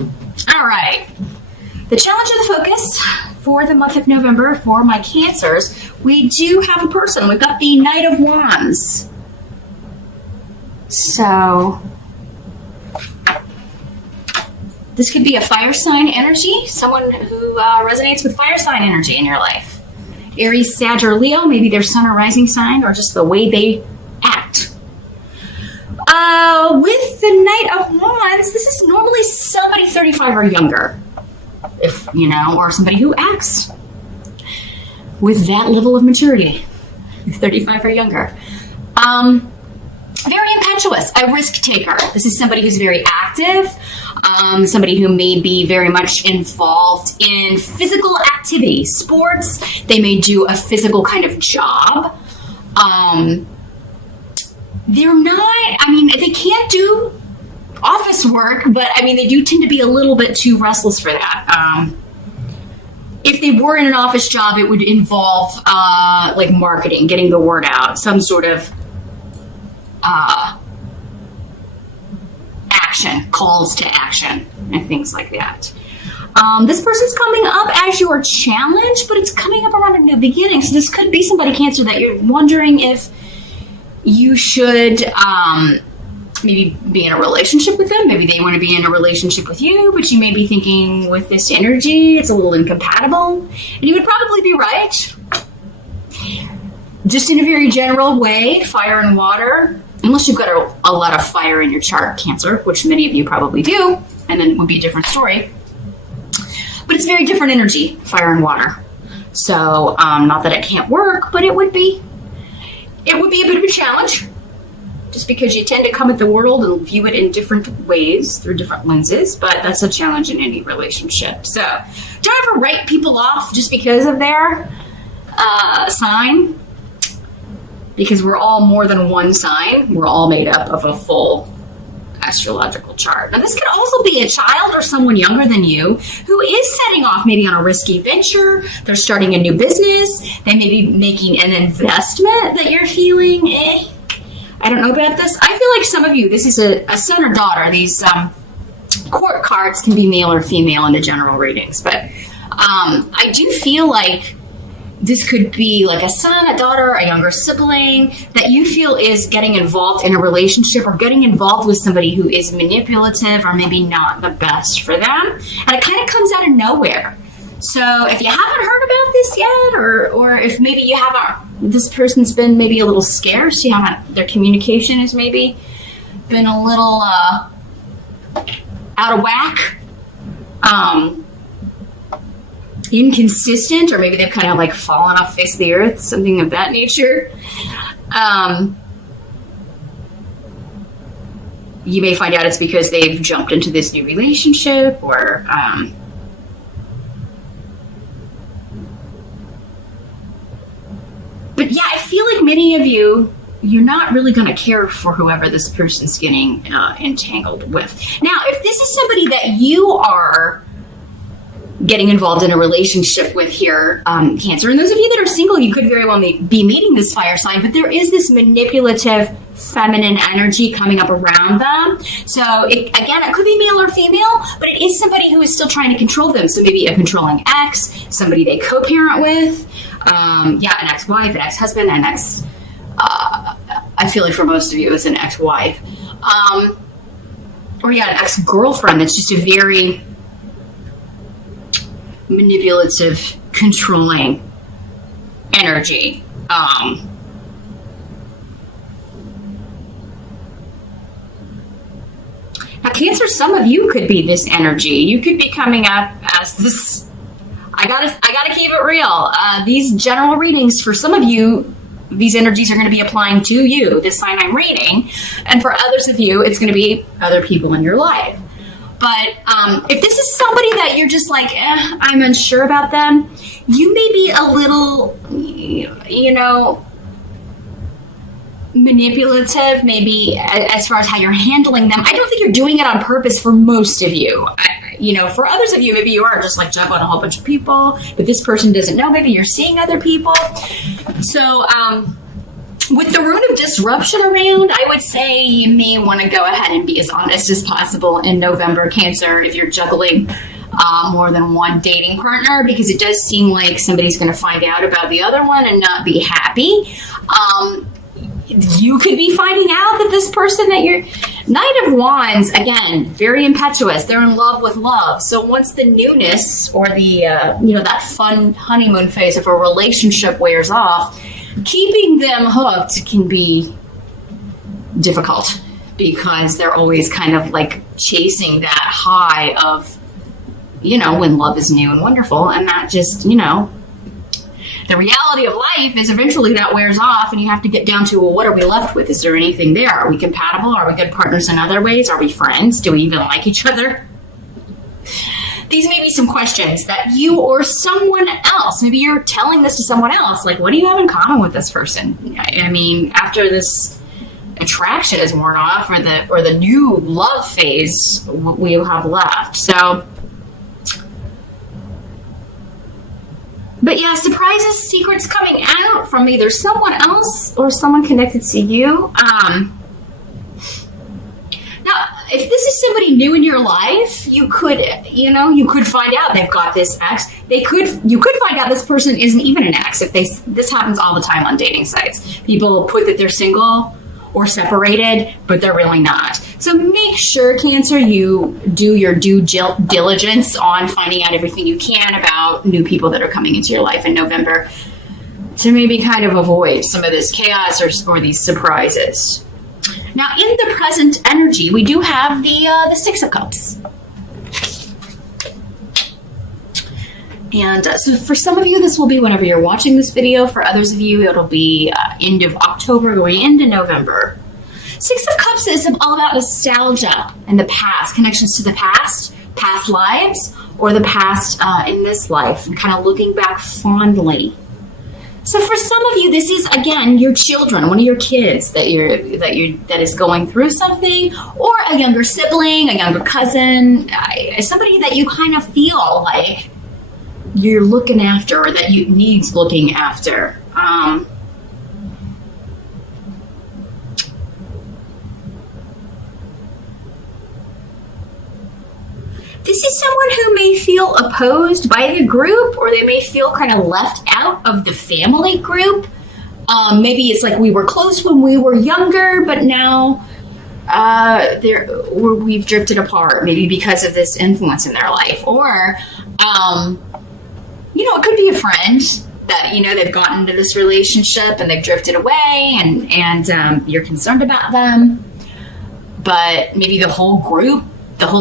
All right. The challenge of the focus for the month of November for my Cancers, we do have a person. We've got the Knight of Wands. So this could be a fire sign energy, someone who resonates with fire sign energy in your life. Aries, Sag, or Leo, maybe their sun or rising sign, or just the way they act. With the Knight of Wands, this is normally somebody 35 or younger, if you know, or somebody who acts with that level of maturity, 35 or younger. Very impetuous, a risk taker. This is somebody who's very active, somebody who may be very much involved in physical activity, sports. They may do a physical kind of job. They're not, they can't do office work, but they do tend to be a little bit too restless for that. If they were in an office job, it would involve like marketing, getting the word out, some sort of action, calls to action, and things like that. This person's coming up as your challenge, but it's coming up around a new beginning. So this could be somebody, Cancer, that you're wondering if you should maybe be in a relationship with them. Maybe they want to be in a relationship with you, but you may be thinking with this energy, it's a little incompatible. And you would probably be right. Just in a very general way, fire and water, unless you've got a lot of fire in your chart, Cancer, which many of you probably do, and then it would be a different story. But it's very different energy, fire and water. So not that it can't work, but it would be a bit of a challenge, just because you tend to come at the world and view it in different ways through different lenses, but that's a challenge in any relationship. So don't ever write people off just because of their sign, because we're all more than one sign. We're all made up of a full astrological chart. Now, this could also be a child or someone younger than you who is setting off maybe on a risky venture. They're starting a new business. They may be making an investment that you're feeling, I don't know about this. I feel like some of you, this is a son or daughter. These court cards can be male or female in the general readings, but I do feel like this could be like a son, a daughter, a younger sibling that you feel is getting involved in a relationship or getting involved with somebody who is manipulative or maybe not the best for them. And it kind of comes out of nowhere. So if you haven't heard about this yet, or if maybe you haven't, this person's been maybe a little scarce, their communication has maybe been a little out of whack, inconsistent, or maybe they've kind of like fallen off the face of the earth, something of that nature. You may find out it's because they've jumped into this new relationship, or but yeah, I feel like many of you, you're not really going to care for whoever this person's getting entangled with. Now, if this is somebody that you are getting involved in a relationship with here, Cancer, and those of you that are single, you could very well be meeting this fire sign, but there is this manipulative feminine energy coming up around them. So it could be male or female, but it is somebody who is still trying to control them. So maybe a controlling ex, somebody they co-parent with, an ex-wife, an ex-husband, an ex, I feel like for most of you it's an ex-wife, or an ex-girlfriend that's just a very manipulative, controlling energy. Now, Cancer, some of you could be this energy. You could be coming up as this. I gotta keep it real. These general readings, for some of you, these energies are going to be applying to you, this sign I'm reading, and for others of you, it's going to be other people in your life. But if this is somebody that you're just like, I'm unsure about them, you may be a little, manipulative, maybe as far as how you're handling them. I don't think you're doing it on purpose for most of you. For others of you, maybe you are just like juggling a whole bunch of people, but this person doesn't know. Maybe you're seeing other people. So With the rune of disruption around, I would say you may want to go ahead and be as honest as possible in November, Cancer, if you're juggling more than one dating partner, because it does seem like somebody's going to find out about the other one and not be happy. You could be finding out that this person that you're... Knight of Wands, again, very impetuous. They're in love with love. So once the newness or the, that fun honeymoon phase of a relationship wears off, keeping them hooked can be difficult because they're always kind of like chasing that high of, when love is new and wonderful. And that just, the reality of life is eventually that wears off and you have to get down to, well, what are we left with? Is there anything there? Are we compatible? Are we good partners in other ways? Are we friends? Do we even like each other? These may be some questions that you or someone else, maybe you're telling this to someone else, like, what do you have in common with this person? I mean, after this attraction is worn off or the new love phase we have left. So, but yeah, surprises, secrets coming out from either someone else or someone connected to you. Now, if this is somebody new in your life, you could find out they've got this ex. You could find out this person isn't even an ex. This happens all the time on dating sites. People put that they're single or separated, but they're really not. So make sure, Cancer, you do your due diligence on finding out everything you can about new people that are coming into your life in November to maybe kind of avoid some of this chaos or these surprises. Now, in the present energy, we do have the Six of Cups. And so for some of you, this will be whenever you're watching this video. For others of you, it'll be end of October going into November. Six of Cups is all about nostalgia and the past, connections to the past lives, or the past in this life, and kind of looking back fondly. So for some of you, this is, again, your children, one of your kids that is going through something, or a younger sibling, a younger cousin, somebody that you kind of feel like you're looking after or that needs looking after. This is someone who may feel opposed by the group, or they may feel kind of left out of the family group. Maybe it's like we were close when we were younger, but now we've drifted apart, maybe because of this influence in their life. Or, it could be a friend that, they've gotten into this relationship and they've drifted away and you're concerned about them. But maybe the whole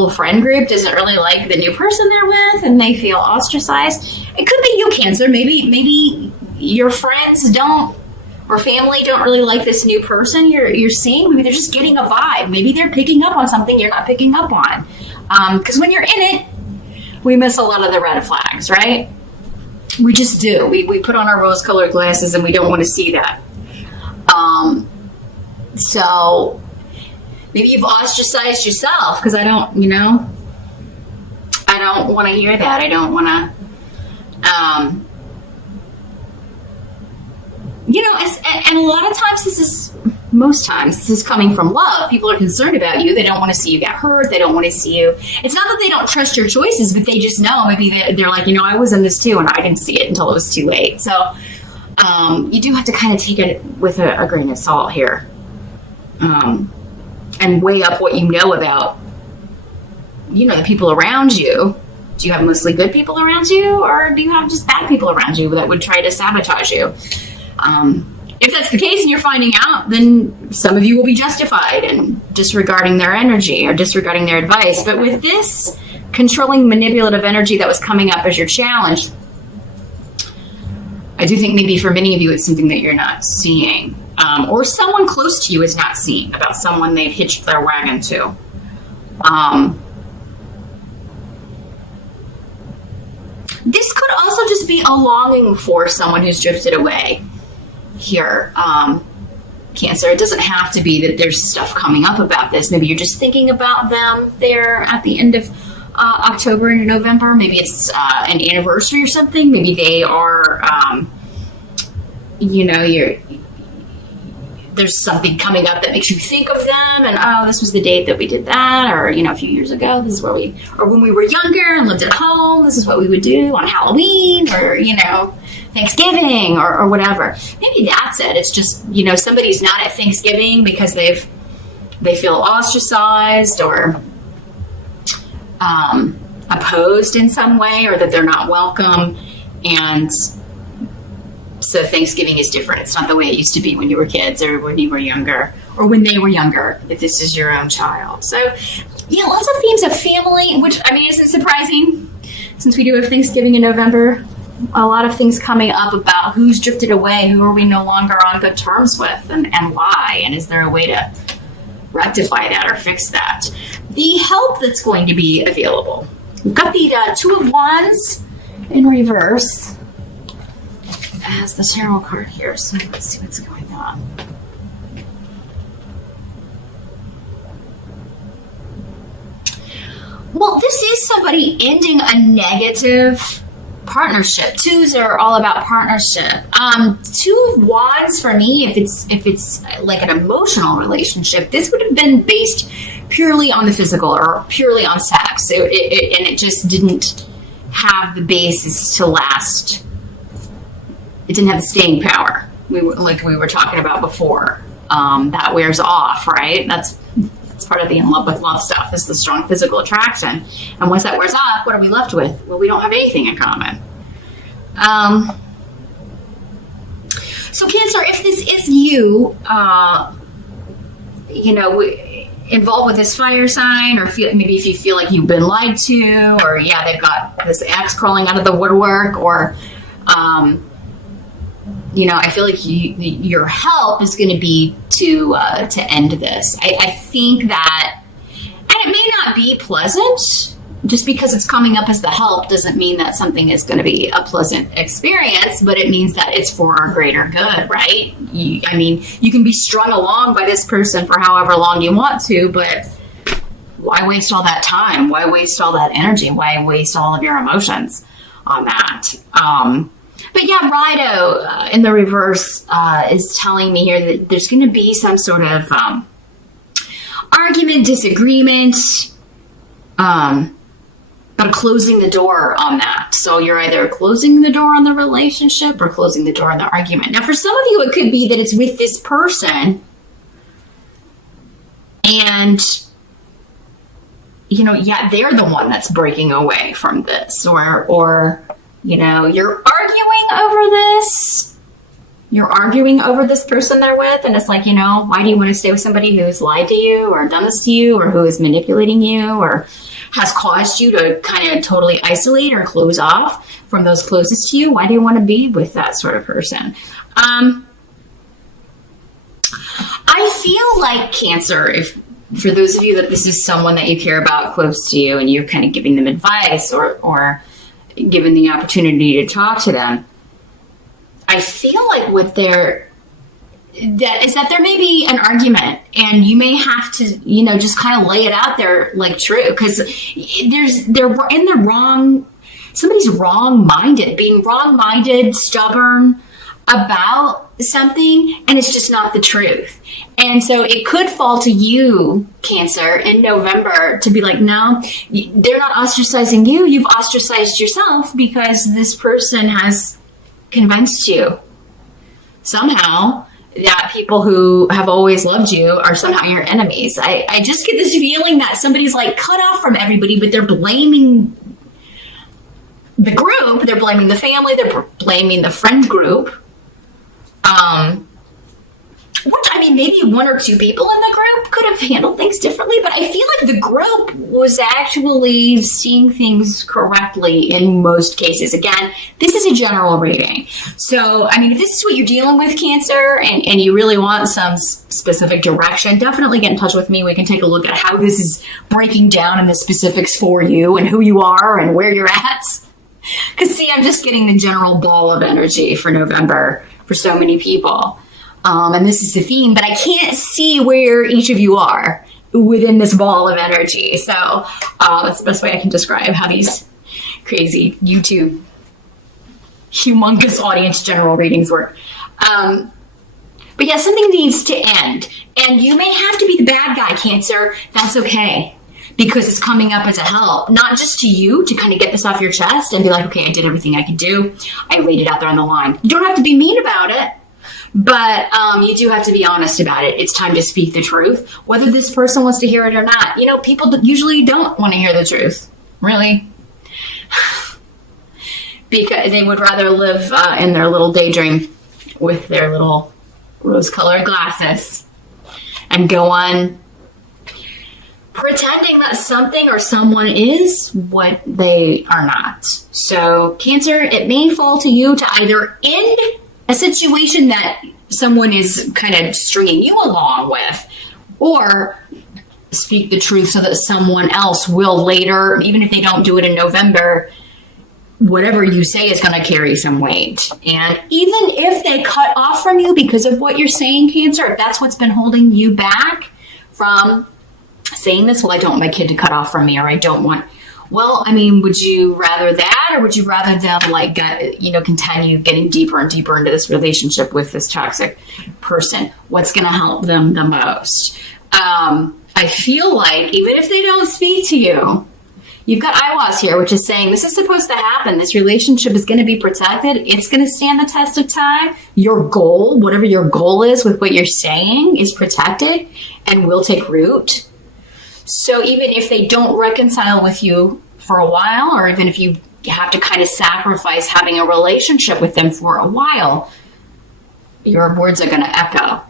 friend group doesn't really like the new person they're with and they feel ostracized. It could be you, Cancer. Maybe your friends or family don't really like this new person you're seeing. Maybe they're just getting a vibe. Maybe they're picking up on something you're not picking up on. Because when you're in it, we miss a lot of the red flags, right? We just do. We put on our rose-colored glasses and we don't want to see that. So maybe you've ostracized yourself because I don't want to hear that. I don't want to, and a lot of times most times this is coming from love. People are concerned about you. They don't want to see you get hurt. They don't want to see you. It's not that they don't trust your choices, but they just know. Maybe they're like, I was in this too and I didn't see it until it was too late. So you do have to kind of take it with a grain of salt here. And weigh up what you know about, the people around you. Do you have mostly good people around you, or do you have just bad people around you that would try to sabotage you? If that's the case and you're finding out, then some of you will be justified in disregarding their energy or disregarding their advice. But with this controlling, manipulative energy that was coming up as your challenge, I do think maybe for many of you it's something that you're not seeing. Or someone close to you is not seeing about someone they've hitched their wagon to. This could also just be a longing for someone who's drifted away here. Cancer, it doesn't have to be that there's stuff coming up about this. Maybe you're just thinking about them there at the end of October and November. Maybe it's an anniversary or something. Maybe they are, there's something coming up that makes you think of them, and oh, this was the date that we did that, or a few years ago, this is where or when we were younger and lived at home, this is what we would do on Halloween, or Thanksgiving, or whatever. Maybe that's it. It's just somebody's not at Thanksgiving because they feel ostracized or opposed in some way, or that they're not welcome, and so Thanksgiving is different. It's not the way it used to be when you were kids, or when you were younger, or when they were younger, if this is your own child. So lots of themes of family, which isn't surprising since we do have Thanksgiving in November. A lot of things coming up about who's drifted away, who are we no longer on good terms with, and why, and is there a way to rectify that or fix that. The help that's going to be available. We've got the Two of Wands in reverse as the tarot card here, so let's see what's going on. Well, this is somebody ending a negative partnership. Twos are all about partnership. Two of Wands for me, if it's like an emotional relationship, this would have been based purely on the physical or purely on sex. And it just didn't have the basis to last. It didn't have the staying power. We were talking about before. That wears off, right? That's part of the in love with love stuff. This is the strong physical attraction. And once that wears off, what are we left with? Well, we don't have anything in common. So Cancer, if this is you, involved with this fire sign, or maybe if you feel like you've been lied to, or they've got this ex crawling out of the woodwork, or I feel like your help is going to be to end this. I think that, and it may not be pleasant. Just because it's coming up as the help doesn't mean that something is going to be a pleasant experience, but it means that it's for our greater good, right? You can be strung along by this person for however long you want to, but why waste all that time? Why waste all that energy? Why waste all of your emotions on that? But Rido in the reverse is telling me here that there's going to be some sort of argument, disagreement, but closing the door on that. So you're either closing the door on the relationship or closing the door on the argument. Now, for some of you, it could be that it's with this person and, they're the one that's breaking away from this, or you're arguing over this. You're arguing over this person they're with, and it's like, why do you want to stay with somebody who's lied to you or done this to you, or who is manipulating you, or has caused you to kind of totally isolate or close off from those closest to you? Why do you want to be with that sort of person? I feel like Cancer, if for those of you that this is someone that you care about close to you and you're kind of giving them advice or given the opportunity to talk to them, I feel like that there may be an argument, and you may have to, just kind of lay it out there like true, because somebody's wrong-minded, being wrong-minded, stubborn about something, and it's just not the truth. And so it could fall to you, Cancer, in November to be like, no, they're not ostracizing you. You've ostracized yourself because this person has convinced you somehow that people who have always loved you are somehow your enemies. I just get this feeling that somebody's like cut off from everybody, but they're blaming the group, they're blaming the family, they're blaming the friend group. Which, maybe one or two people in the group could have handled things differently, but I feel like the group was actually seeing things correctly in most cases. Again, this is a general reading. So, if this is what you're dealing with, Cancer, and you really want some specific direction, definitely get in touch with me. We can take a look at how this is breaking down in the specifics for you and who you are and where you're at. Because, see, I'm just getting the general ball of energy for November for so many people. And this is the theme, but I can't see where each of you are within this ball of energy. So that's the best way I can describe how these crazy YouTube humongous audience general readings work. But But yeah, something needs to end. And you may have to be the bad guy, Cancer. That's okay. Because it's coming up as a help, not just to you to kind of get this off your chest and be like, okay, I did everything I could do. I laid it out there on the line. You don't have to be mean about it, but you do have to be honest about it. It's time to speak the truth, whether this person wants to hear it or not. You know, people usually don't want to hear the truth, really. Because they would rather live in their little daydream with their little rose-colored glasses and go on pretending that something or someone is what they are not. So, Cancer, it may fall to you to either end a situation that someone is kind of stringing you along with, or speak the truth so that someone else will later, even if they don't do it in November, whatever you say is going to carry some weight. And even if they cut off from you because of what you're saying, Cancer, if that's what's been holding you back from saying this, well, I don't want my kid to cut off from me, or I don't want, well, I mean, would you rather that, or would you rather them continue getting deeper and deeper into this relationship with this toxic person? What's going to help them the most? I feel like even if they don't speak to you, you've got Iwas here, which is saying this is supposed to happen. This relationship is going to be protected. It's going to stand the test of time. Your goal, whatever your goal is with what you're saying, is protected and will take root. So even if they don't reconcile with you for a while, or even if you have to kind of sacrifice having a relationship with them for a while, your words are going to echo.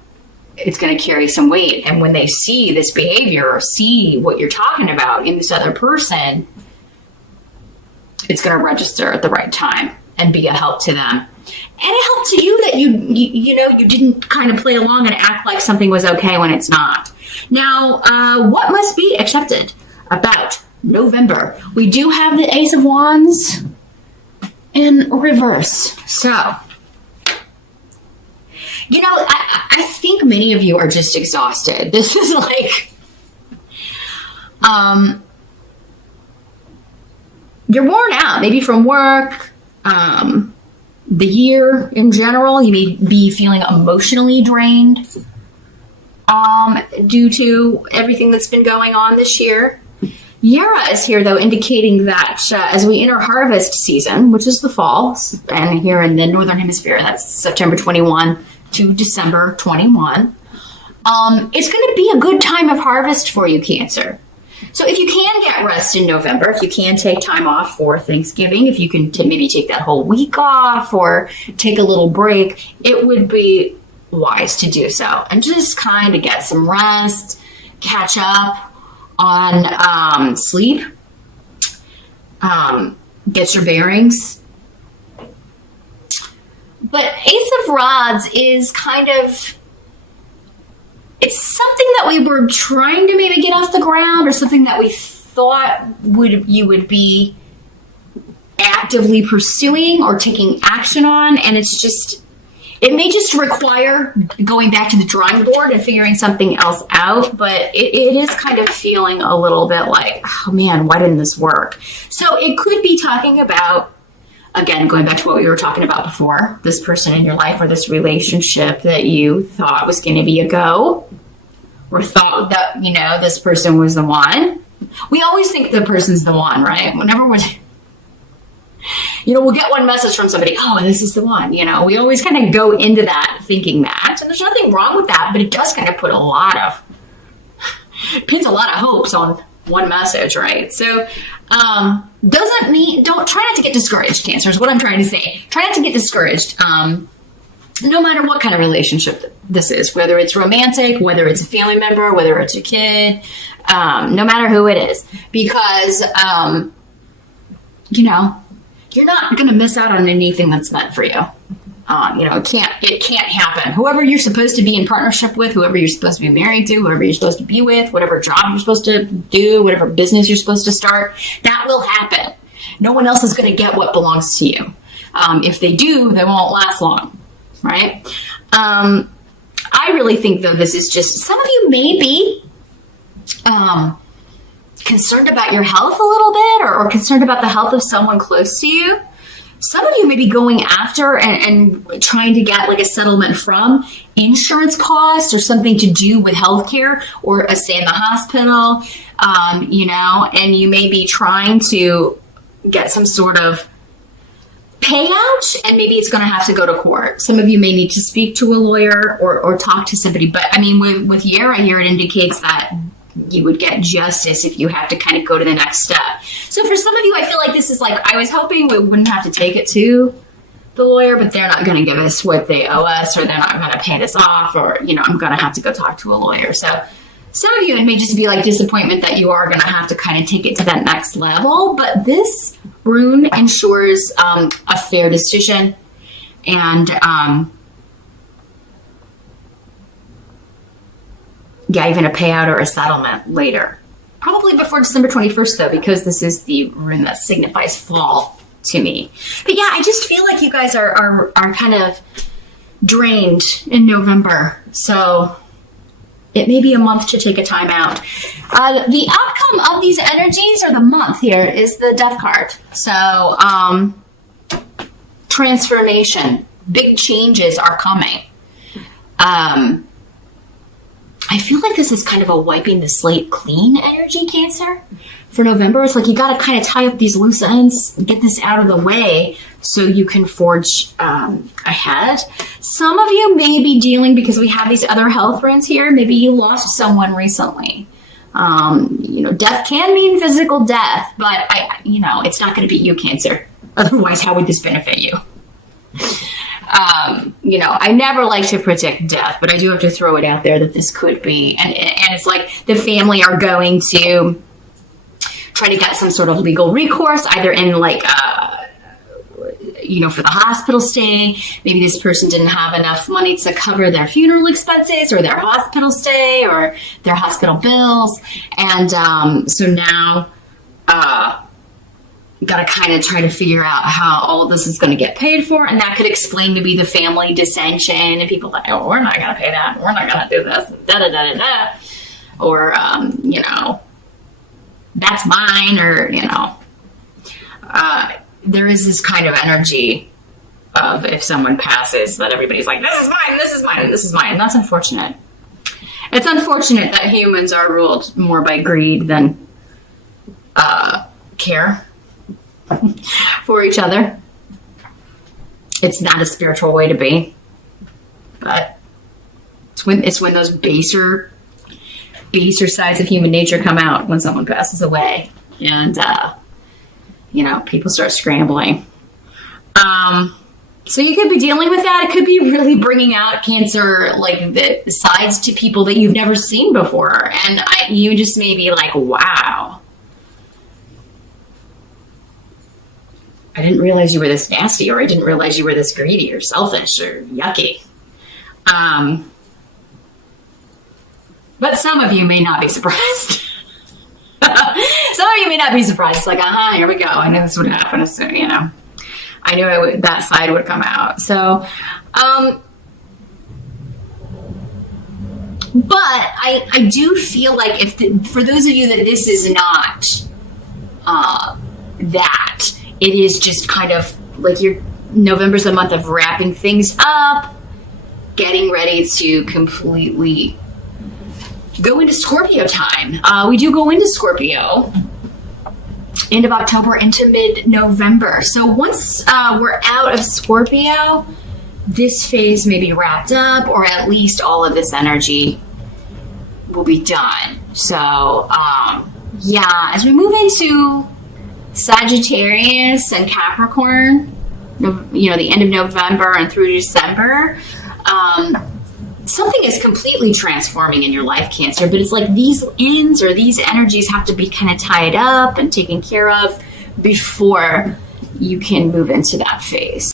It's going to carry some weight. And when they see this behavior or see what you're talking about in this other person, it's going to register at the right time and be a help to them. And a help to you that you didn't kind of play along and act like something was okay when it's not. Now, what must be accepted about November? We do have the Ace of Wands in reverse. So, I think many of you are just exhausted. This is like, you're worn out, maybe from work, the year in general. You may be feeling emotionally drained due to everything that's been going on this year. Yara is here, though, indicating that as we enter harvest season, which is the fall, and here in the Northern Hemisphere, that's September 21 to December 21, it's going to be a good time of harvest for you, Cancer. So if you can get rest in November, if you can take time off for Thanksgiving, if you can maybe take that whole week off or take a little break, it would be wise to do so. And just kind of get some rest, catch up on sleep, get your bearings. But Ace of Rods is kind of, it's something that we were trying to maybe get off the ground, or something that we thought you would be actively pursuing or taking action on. And it may just require going back to the drawing board and figuring something else out. But it is kind of feeling a little bit like, oh man, why didn't this work? So it could be talking about, again, going back to what we were talking about before, this person in your life or this relationship that you thought was going to be a go, or thought that, this person was the one. We always think the person's the one, right? Whenever we'll get one message from somebody, oh, this is the one, we always kind of go into that thinking that, and there's nothing wrong with that, but it does kind of put pins a lot of hopes on one message, right? So, don't try not to get discouraged, Cancer, is what I'm trying to say. Try not to get discouraged, no matter what kind of relationship this is, whether it's romantic, whether it's a family member, whether it's a kid, no matter who it is, because, you're not going to miss out on anything that's meant for you. It can't happen. Whoever you're supposed to be in partnership with, whoever you're supposed to be married to, whoever you're supposed to be with, whatever job you're supposed to do, whatever business you're supposed to start, that will happen. No one else is going to get what belongs to you. If they do, they won't last long, right? I really think, though, this is just, some of you may be concerned about your health a little bit, or concerned about the health of someone close to you. Some of you may be going after and trying to get like a settlement from insurance costs or something to do with healthcare or a stay in the hospital, and you may be trying to get some sort of payout, and maybe it's going to have to go to court. Some of you may need to speak to a lawyer or talk to somebody. But I mean, with Yara here, it indicates that you would get justice if you have to kind of go to the next step. So for some of you, I feel like this is like, I was hoping we wouldn't have to take it to the lawyer, but they're not going to give us what they owe us, or they're not going to pay this off, or, I'm going to have to go talk to a lawyer. So some of you, it may just be like disappointment that you are going to have to kind of take it to that next level. But this rune ensures a fair decision and even a payout or a settlement later. Probably before December 21st, though, because this is the rune that signifies fall to me. But yeah, I just feel like you guys are kind of drained in November. So it may be a month to take a time out. The outcome of these energies, or the month here, is the Death card. So transformation, big changes are coming. I feel like this is kind of a wiping the slate clean energy, Cancer, for November. It's like you got to kind of tie up these loose ends, get this out of the way so you can forge ahead. Some of you may be dealing, because we have these other health runes here, maybe you lost someone recently. Death can mean physical death, but it's not going to be you, Cancer. Otherwise, how would this benefit you? I never like to predict death, but I do have to throw it out there that this could be. And it's like the family are going to try to get some sort of legal recourse, either in for the hospital stay. Maybe this person didn't have enough money to cover their funeral expenses or their hospital stay or their hospital bills. And so now got to kind of try to figure out how all of this is going to get paid for. And that could explain maybe the family dissension and people like, oh, we're not going to pay that. We're not going to do this. Da-da-da-da-da. Or, that's mine. Or, there is this kind of energy of if someone passes that everybody's like, this is mine, this is mine, this is mine. And that's unfortunate. It's unfortunate that humans are ruled more by greed than care for each other. It's not a spiritual way to be, but it's when those baser sides of human nature come out when someone passes away, and people start scrambling. So you could be dealing with that. It could be really bringing out, Cancer, like the sides to people that you've never seen before, and you just may be like, wow, I didn't realize you were this nasty, or I didn't realize you were this greedy or selfish or yucky. But some of you may not be surprised. Some of you may not be surprised. It's like, here we go. I knew this would happen. So, I knew that side would come out. So, but I do feel like for those of you that this is not that, it is just kind of like November's a month of wrapping things up, getting ready to completely go into Scorpio time. We do go into Scorpio end of October into mid-November. So once we're out of Scorpio, this phase may be wrapped up, or at least all of this energy will be done. So as we move into Sagittarius and Capricorn, the end of November and through December, something is completely transforming in your life, Cancer, but it's like these ends or these energies have to be kind of tied up and taken care of before you can move into that phase.